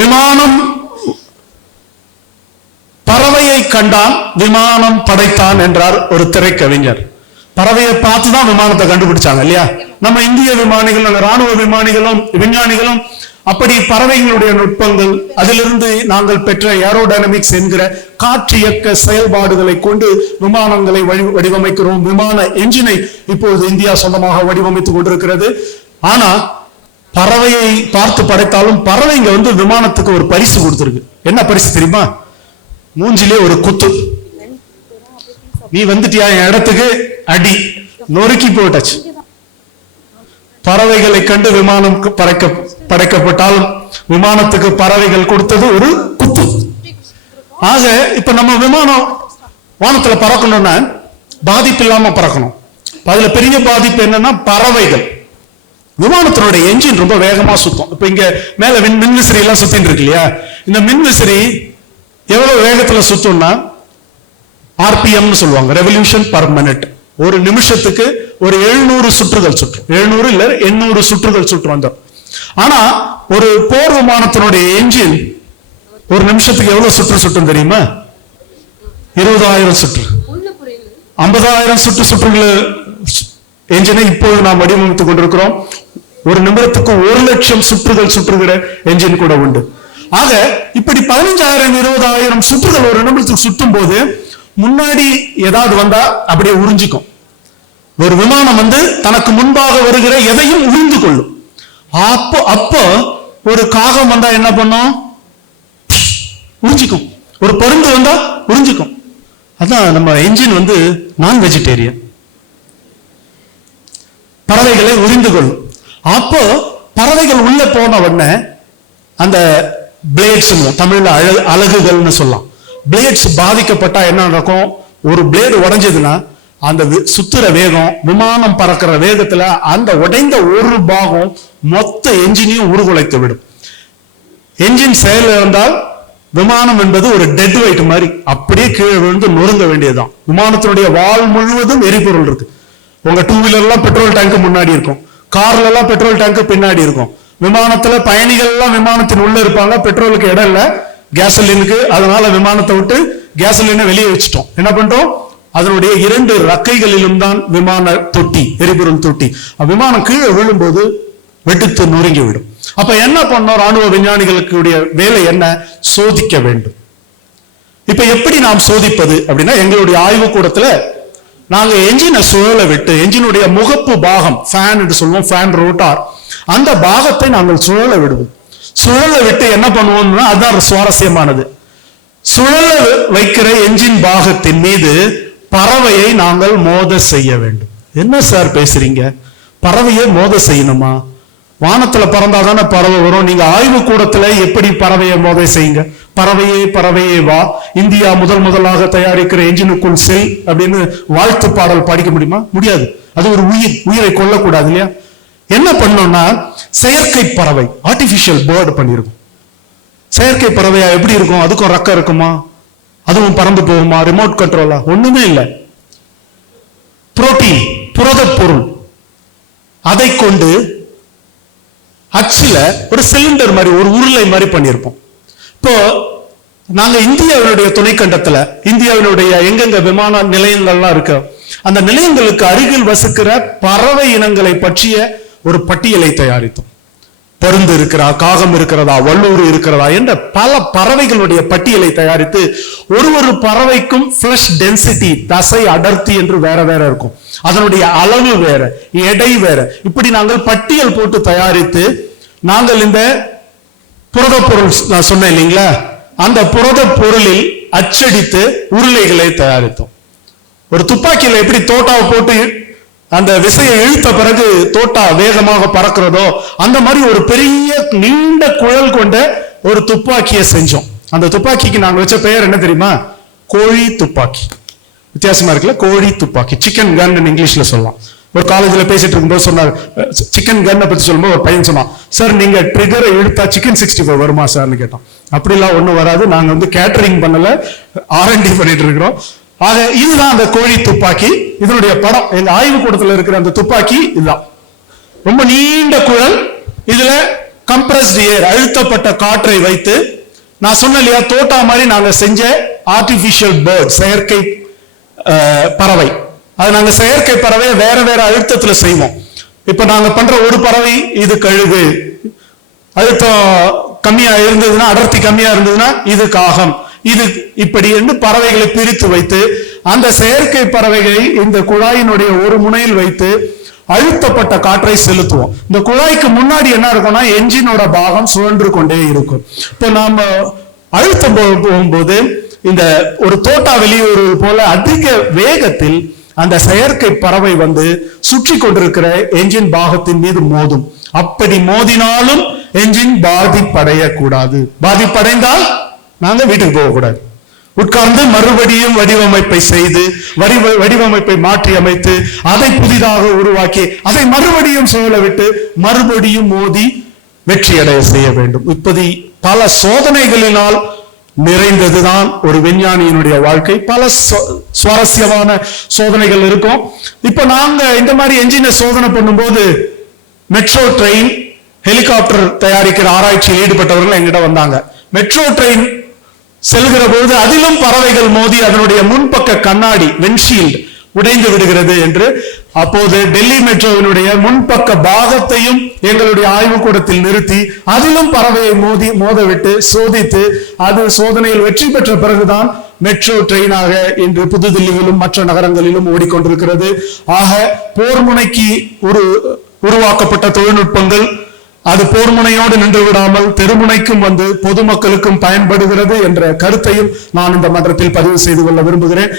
விமானம் பறவையை கண்டான், விமானம் படைத்தான் என்றார் ஒரு திரைக்கவிஞர். பறவையை பார்த்துதான் விமானத்தை கண்டுபிடிச்சாங்க இல்லையா? நம்ம இந்திய விமானிகளும் ராணுவ விமானிகளும் விஞ்ஞானிகளும் அப்படி பறவைகளுடைய நுட்பங்கள், அதிலிருந்து நாங்கள் பெற்ற ஏரோடைனமிக்ஸ் என்கிற காற்று இயக்க செயல்பாடுகளை கொண்டு விமானங்களை வடிவமைக்கிறோம். விமான என்ஜினை இப்பொழுது இந்தியா சொந்தமாக வடிவமைத்துக் கொண்டிருக்கிறது. ஆனா பறவையை பார்த்து படைத்தாலும் பறவைங்க விமானத்துக்கு ஒரு பரிசு கொடுத்திருக்கு. என்ன பரிசு தெரியுமா? மூஞ்சிலே ஒரு குத்து. நீ வந்துட்டியா என் இடத்துக்கு, அடி, நொறுக்கி போட்டாச்சு. பறவைகளை கண்டு விமானம் படைக்கப்பட்டாலும் விமானத்துக்கு பறவைகள் கொடுத்தது ஒரு குத்து. ஆக இப்ப நம்ம விமானம் வானத்துல பறக்கணும்னா பாதிப்பு இல்லாம பறக்கணும். அதுல பெரிய பாதிப்பு என்னன்னா பறவைகள். விமானத்தினுடைய என்ஜின் ரொம்ப வேகமா சுத்தும். இப்ப இங்க மேல மின்விசிறி எல்லாம் சுத்தின்னு இருக்கு இல்லையா? இந்த மின்விசிறி எவ்வளவு வேகத்துல சுத்தும்னா ஆர்பிஎம் சொல்லுவாங்க, ரெவல்யூஷன் பர் மினிட். ஒரு நிமிஷத்துக்கு ஒரு 700 சுற்றுகள் சுற்றும். 700 இல்ல 800 சுற்றுகள் சுற்றும் வந்துடும். ஆனா ஒரு போர் விமானத்தினுடைய என்ஜின் ஒரு நிமிஷத்துக்கு எவ்வளவு சுற்றும் தெரியுமா? 20,000 சுற்று, 50,000 சுற்றுகள் என்ஜினை இப்போது நாம் வடிவமைத்துக் கொண்டிருக்கிறோம். ஒரு நிமிடத்துக்கு 1,00,000 சுற்றுகள் சுற்றுகிற என்ஜின் கூட உண்டு. ஆக இப்படி 15,000 20,000 சுற்றுகள் ஒரு நிமிடத்துக்கு சுற்றும் போது முன்னாடி ஏதாவது வந்தா அப்படியே உறிஞ்சிக்கும். ஒரு விமானம் தனக்கு முன்பாக வருகிற எதையும் உறிந்து கொள்ளும். அப்போ ஒரு காகம் வந்தா என்ன பண்ணும்? உறிஞ்சிக்கும். ஒரு பருந்து வந்தா உறிஞ்சிக்கும். அதான் நம்ம என்ஜின் நான் வெஜிடேரியன். பறவைகளை உறிந்து கொள்ளும். அப்போ பறவைகள் உள்ள போன உடனே அந்த பிளேட்ஸ், தமிழ்ல அலகுகள்னு சொல்லலாம், பிளேட்ஸ் பாதிக்கப்பட்டா என்ன நடக்கும்? ஒரு பிளேடு உடைஞ்சதுன்னா அந்த சுத்துற வேகம், விமானம் பறக்கிற வேகத்துல அந்த உடைந்த ஒரு பாகம் மொத்த என்ஜினையும் உருகுலைத்து விடும். என்ஜின் செயல் இருந்தால் விமானம் என்பது ஒரு டெட் வெயிட் மாதிரி அப்படியே கீழே விழுந்து நொறுங்க வேண்டியதுதான். விமானத்தினுடைய வால் முழுவதும் எரிபொருள் இருக்கு. உங்க 2 வீலர்லாம் பெட்ரோல் டேங்க் முன்னாடி இருக்கும், கார்ல எல்லாம் பெட்ரோல் டேங்க் பின்னாடி இருக்கும். விமானத்துல பயணிகள் எல்லாம் விமானத்தின் உள்ள இருப்பாங்க. பெட்ரோலுக்கு இடம் இல்ல, கேசலினுக்கு. அதனால விமானத்தை விட்டு கேசலினை வெளியே வச்சுட்டோம். என்ன பண்ணிட்டோம்? அதனுடைய 2 ரக்கைகளிலும் தான் விமான தொட்டி, எரிபொருள் தொட்டி. விமானம் கீழே விழும்போது வெடித்து நொறுங்கி விடும். அப்ப என்ன பண்ணோம்? ராணுவ விஞ்ஞானிகளுக்கு வேலை என்ன? சோதிக்க வேண்டும். இப்ப எப்படி நாம் சோதிப்பது அப்படின்னா, எங்களுடைய ஆய்வு கூடத்துல நாங்க என்ஜினை சுழல விட்டு, என்ஜினுடைய முகப்பு பாகம், ஃபேன் என்று சொல்லுவோம், ஃபேன் ரோட்டார், அந்த பாகத்தை நாங்கள் சுழல விடுவோம். சுழல விட்டு என்ன பண்ணுவோம்னா, அதுதான் சுவாரஸ்யமானது. சுழல வைக்கிற என்ஜின் பாகத்தின் மீது பறவையை நாங்கள் மோத செய்ய வேண்டும். என்ன சார் பேசுறீங்க? பறவையை மோத செய்யணுமா? வானத்துல பறந்தாதானே பறவை வரும். நீங்க ஆய்வு கூடத்துல எப்படி பறவையை மோத செய்யுங்க? பறவையே வா, இந்தியா முதலாக தயாரிக்கிற என்ஜினுக்குள் செல் அப்படின்னு வாழ்த்து பாடல் படிக்க முடியுமா? முடியாது. அது ஒரு உயிரை கொல்லக்கூடாது இல்லையா? என்ன பண்ணோம்னா, செயற்கை பறவை, ஆர்டிபிஷியல் பேர்டு பண்ணிருக்கும். செயற்கை பறவையா எப்படி இருக்கும்? அதுக்கும் ரெக்க இருக்குமா? அதுவும் பறந்து போகுமா? ரிமோட் கண்ட்ரோலா? ஒண்ணுமே இல்லை. புரோட்டீன், புரத பொருள், அதை கொண்டு அச்சுல ஒரு சிலிண்டர் மாதிரி, ஒரு உருளை மாதிரி பண்ணியிருப்போம். இப்போ நாங்க இந்தியாவினுடைய துணைக்கண்டத்துல, இந்தியாவினுடைய எங்கெங்க விமான நிலையங்கள்லாம் இருக்கு, அந்த நிலையங்களுக்கு அருகில் வசிக்கிற பறவை இனங்களை பற்றிய ஒரு பட்டியலை தயாரித்தோம். பருந்து இருக்கிறா, காகம் இருக்கிறதா, வல்லூர் இருக்கிறதா என்ற பல பறவைகளுடைய பட்டியலை தயாரித்து, ஒரு பறவைக்கும் ஃபிளஷ் டென்சிட்டி, தசை அடர்த்தி என்று வேற இருக்கும். அதனுடைய அளவு வேற, எடை வேற. இப்படி நாங்கள் பட்டியல் போட்டு தயாரித்து, நாங்கள் இந்த புரத பொருள் நான் சொன்னேன் இல்லைங்களா, அந்த புரத பொருளில் அச்சடித்து உருளைகளை தயாரித்தோம். ஒரு துப்பாக்கியில எப்படி தோட்டாவை போட்டு அந்த விசையை இழுத்த பிறகு தோட்டா வேகமாக பறக்கிறதோ, அந்த மாதிரி ஒரு பெரிய நீண்ட குழல் கொண்ட ஒரு துப்பாக்கியை செஞ்சோம். அந்த துப்பாக்கிக்கு நாங்க வச்ச பெயர் என்ன தெரியுமா? கோழி துப்பாக்கி. வித்தியாசமா இருக்குல்ல? கோழி துப்பாக்கி, சிக்கன் கன் இங்கிலீஷ்ல சொல்லலாம். ஒரு காலேஜ்ல பேசிட்டு இருக்கும்போது சொன்னார், சிக்கன் கன்னை பத்தி சொல்லும்போது ஒரு பையன் சொன்னான், சார் நீங்க ட்ரிகரை இழுத்தா சிக்கன் 65 வருமா சார்னு கேட்டோம். அப்படிலாம் ஒண்ணும் வராது, நாங்க கேட்டரிங் பண்ணல, R&D பண்ணிட்டு இருக்கிறோம். ஆக இதுதான் அந்த கோழி துப்பாக்கி. இதனுடைய படம் எங்க ஆய்வு கூடத்துல இருக்கிற அந்த துப்பாக்கி இதுதான். ரொம்ப நீண்ட குழல், இதுல கம்ப்ரஸ்ட் ஏர், அழுத்தப்பட்ட காற்றை வைத்து, நான் சொன்ன இல்லையா தோட்டா மாதிரி நாங்க செஞ்ச ஆர்டிபிஷியல் பேர்ட், செயற்கை பறவை. அது நாங்க செயற்கை பறவையை வேற வேற அழுத்தத்துல செய்வோம். இப்ப நாங்க பண்ற ஒரு பறவை இது கழுகு, அழுத்தம் கம்மியா இருந்ததுன்னா, அடர்த்தி கம்மியா இருந்ததுன்னா இது காகம், இது இப்படி என்று பறவைகளை பிரித்து வைத்து அந்த செயற்கை பறவைகளை இந்த குழாயினுடைய ஒரு முனையில் வைத்து அழுத்தப்பட்ட காற்றை செலுத்துவோம். இந்த குழாய்க்கு முன்னாடி என்ன இருக்கும்னா என்ஜினோட பாகம் சுழன்று கொண்டே இருக்கும். இப்போ நாம அழுத்தம் போகும்போது இந்த ஒரு தோட்டா வெளியூர் போல அதிக வேகத்தில் அந்த செயற்கை பறவை வந்து சுற்றி கொண்டிருக்கிற என்ஜின் பாகத்தின் மீது மோதும். அப்படி மோதினாலும் என்ஜின் பாதிப்படையக்கூடாது. பாதிப்படைந்தால் நாங்க வீட்டுக்கு போகக்கூடாது. உட்கார்ந்து மறுபடியும் வடிவமைப்பை செய்து வடிவமைப்பை மாற்றி அமைத்து அதை புதிதாக உருவாக்கி அதை மறுபடியும் சுழல விட்டு மறுபடியும் மோதி வெற்றியடைய செய்ய வேண்டும். இப்படி பல சோதனைகளினால் நிறைந்ததுதான் ஒரு விஞ்ஞானியினுடைய வாழ்க்கை. பல சுவாரஸ்யமான சோதனைகள் இருக்கும். இப்ப நாங்க இந்த மாதிரி என்ஜினை சோதனை பண்ணும்போது மெட்ரோ ட்ரெயின், ஹெலிகாப்டர் தயாரிக்கிற ஆராய்ச்சியில் ஈடுபட்டவர்கள் எங்கிட்ட வந்தாங்க. மெட்ரோ ட்ரெயின் செல்கிற பொழுது அதிலும் பறவைகள் மோதி அதனுடைய முன்பக்க கண்ணாடி விண்ட்ஷீல்ட் உடைந்து விடுகிறது என்று. அப்போது டெல்லி மெட்ரோவினுடைய முன்பக்க பாகத்தையும் எங்களுடைய ஆய்வுக்கூடத்தில் நிறுத்தி அதிலும் பறவையை மோதவிட்டு சோதித்து அது சோதனையில் வெற்றி பெற்ற பிறகுதான் மெட்ரோ ட்ரெயினாக இன்று புதுதில்லியிலும் மற்ற நகரங்களிலும் ஓடிக்கொண்டிருக்கிறது. ஆக போர் முனைக்கு உருவாக்கப்பட்ட தொழில்நுட்பங்கள் அது போர் முனையோடு நின்று விடாமல் தெருமுனைக்கும் வந்து பொதுமக்களுக்கும் பயன்படுகிறது என்ற கருத்தையும் நான் இந்த மன்றத்தில் பதிவு செய்து கொள்ள விரும்புகிறேன்.